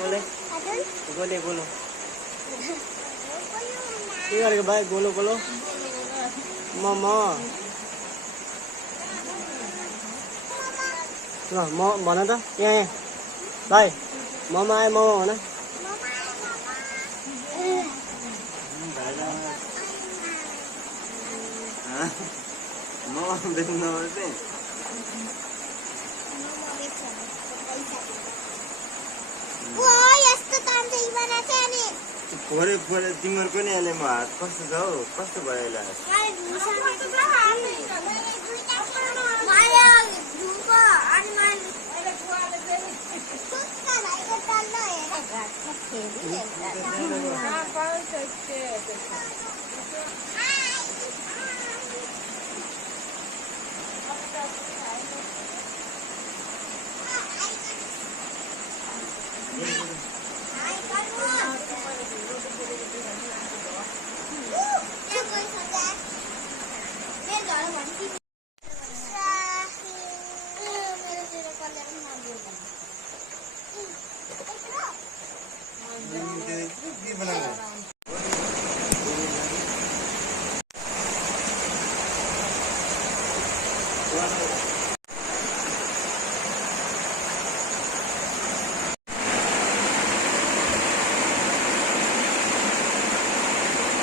गोले गोले गोलो के गरेको भाइ गोलो गोलो मोमो ल म भन त यहाँ भाइ मोमो आयो मोमो भन फोरे फोरे तिमीहरूको नि अहिले म हात कस्तो छ हौ कस्तो भयो